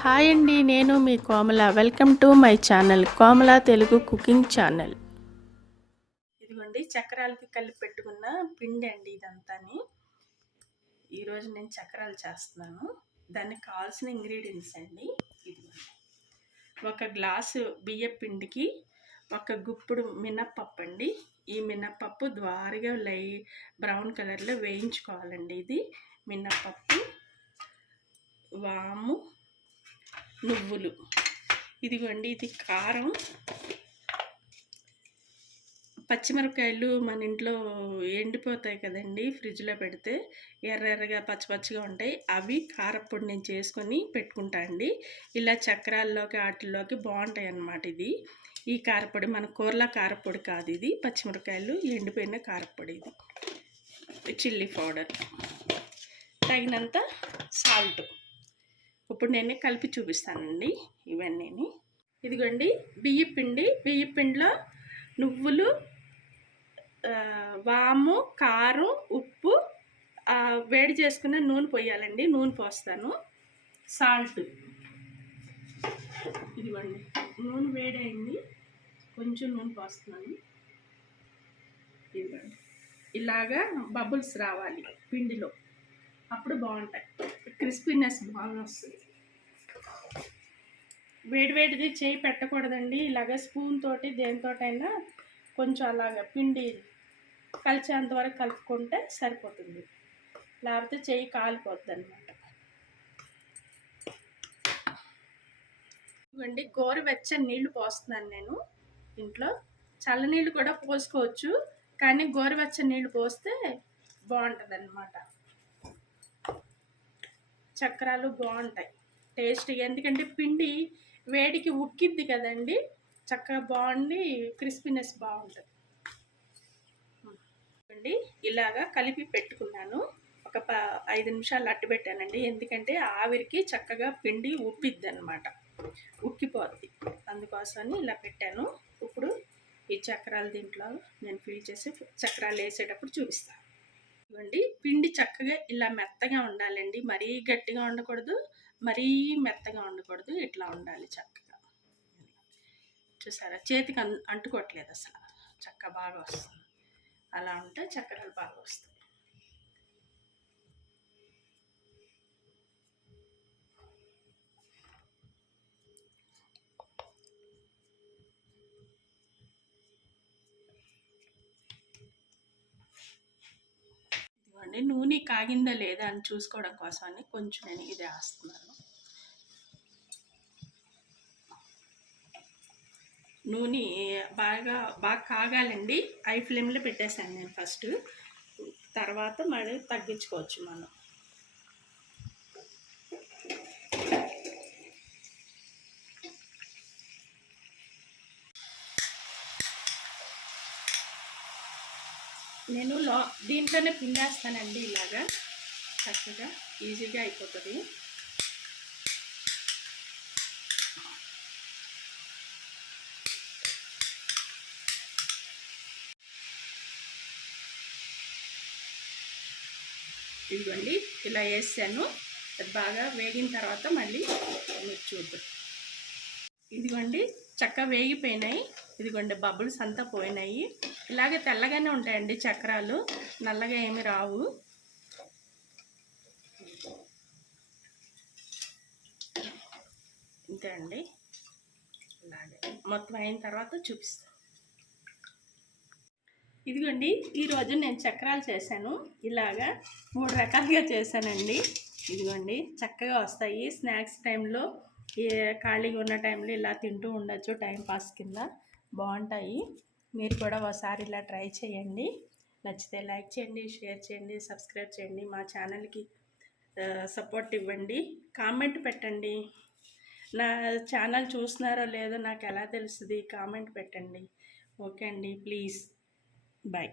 Hi అండి, నేను మీ Komala. Welcome to my channel Komala Telugu cooking channel. ఇదిగోండి చక్రాలకి కలిపి పెట్టుకున్న పిండి అండి ఇదంతాని. ఈరోజు నేను చక్రాలు చేస్తున్నాను. దానికి కావాల్సిన ఇంగ్రీడియంట్స్ అండి ఇదిగోండి. ఒక గ్లాసు బియ్య పిండికి ఒక గుప్పుడు మినప్పప్పు అండి. ఈ మినప్పప్పు ద్వారగా బ్రౌన్ కలర్లో వేయించుకోవాలండి. ఇది మినప్పప్పు, వాము, నువ్వులు. ఇదిగోండి ఇది కారం, పచ్చిమిరపకాయలు మన ఇంట్లో ఎండిపోతాయి కదండి, ఫ్రిడ్జ్లో పెడితే ఎర్రగా పచ్చిగా ఉంటాయి. అవి కారప్పొడి నేను చేసుకొని పెట్టుకుంటా అండి. ఇలా చక్రాల్లోకి వాటిల్లోకి బాగుంటాయి అన్నమాట. ఇది ఈ కారపొడి మన కూరల కారపొడి కాదు, ఇది పచ్చిమిరపకాయలు ఎండిపోయిన కారపొడి. ఇది చిల్లీ పౌడర్, తగినంత సాల్ట్. ఇప్పుడు నేను కలిపి చూపిస్తానండి ఇవన్నీ. ఇదిగోండి బియ్య పిండిలో నువ్వులు, వాము, కారం, ఉప్పు, వేడి చేసుకున్న నూనె పోయాలండి. నూనె పోస్తాను, సాల్ట్. ఇదిగోండి నూనె వేడైంది, కొంచెం నూనె పోస్తున్నాను. ఇదిగోండి ఇలాగా బబుల్స్ రావాలి పిండిలో, అప్పుడు బాగుంటాయి, క్రిస్పీనెస్ బాగా వస్తుంది. వేడివేడిది చేయి పెట్టకూడదండి. ఇలాగ స్పూన్ తోటి దేనితోటైనా కొంచెం అలాగ పిండి కలిసేంత వరకు కలుపుకుంటే సరిపోతుంది, లేకపోతే చేయి కాలిపోతుంది అన్నమాట. ఇవ్వండి గోరువెచ్చని నీళ్లు పోస్తున్నాను నేను. ఇంట్లో చల్లనీళ్ళు కూడా పోసుకోవచ్చు, కానీ గోరువెచ్చని నీళ్ళు పోస్తే బాగుంటుంది అన్నమాట. చక్రాలు బాగుంటాయి టేస్ట్, ఎందుకంటే పిండి వేడికి ఉక్కిద్ది కదండి, చక్కగా బాగుండి క్రిస్పీనెస్ బాగుంటుంది అండి. ఇలాగా కలిపి పెట్టుకున్నాను. ఒక 5 నిమిషాలు అట్టు పెట్టానండి, ఎందుకంటే ఆవిరికి చక్కగా పిండి ఉప్పిద్ది అనమాట, ఉక్కిపోద్ది. అందుకోసమని ఇలా పెట్టాను. ఇప్పుడు ఈ చక్రాలు దీంట్లో నేను ఫిల్ చేసి చక్రాలు వేసేటప్పుడు చూపిస్తాను. ఇవ్వండి పిండి చక్కగా ఇలా మెత్తగా ఉండాలండి, మరీ గట్టిగా ఉండకూడదు, మరీ మెత్తగా ఉండకూడదు, ఇట్లా ఉండాలి చక్కగా. చూసారా చేతికి అంటుకోవట్లేదు అసలు, చక్కగా బాగా వస్తుంది. అలా ఉంటే చక్రాలు బాగా వస్తాయి. ఇదిగోండి నూనె కాగిందా లేదా అని చూసుకోవడం కోసమని కొంచెం నేను ఇది వేస్తున్నాను. నూనె బాగా కాగాలండి. హై ఫ్లేమ్లో పెట్టేశాను నేను ఫస్ట్, తర్వాత మళ్ళీ తగ్గించుకోవచ్చు మనం. నేను దీంట్లోనే పిండేస్తానండి, ఇలాగా చక్కగా ఈజీగా అయిపోతుంది. ఇదిగోండి ఇలా వేసాను, అది బాగా వేగిన తర్వాత మళ్ళీ మీరు చూద్దాం. ఇదిగోండి చక్కగా వేగిపోయినాయి. ఇదిగోండి బబుల్స్ అంతా పోయినాయి. ఇలాగే తెల్లగానే ఉంటాయండి చక్రాలు, నల్లగా ఏమి రావు. ఇంతే అండి, ఇలాగే మొత్తం అయిన తర్వాత చూపిస్తాను. ఇదిగోండి ఈరోజు నేను చక్రాలు చేశాను, ఇలాగా 3 రకాలుగా చేశానండి. ఇదిగోండి చక్కగా వస్తాయి. స్నాక్స్ టైంలో, ఖాళీగా ఉన్న టైంలో ఇలా తింటూ ఉండొచ్చు, టైంపాస్ కింద బాగుంటాయి. మీరు కూడా ఒకసారి ఇలా ట్రై చేయండి. నచ్చితే లైక్ చేయండి, షేర్ చేయండి, సబ్స్క్రైబ్ చేయండి. మా ఛానల్కి సపోర్ట్ ఇవ్వండి, కామెంట్ పెట్టండి. నా ఛానల్ చూస్తున్నారో లేదో నాకు ఎలా తెలుస్తుంది, కామెంట్ పెట్టండి. ఓకే అండి, ప్లీజ్. Bye.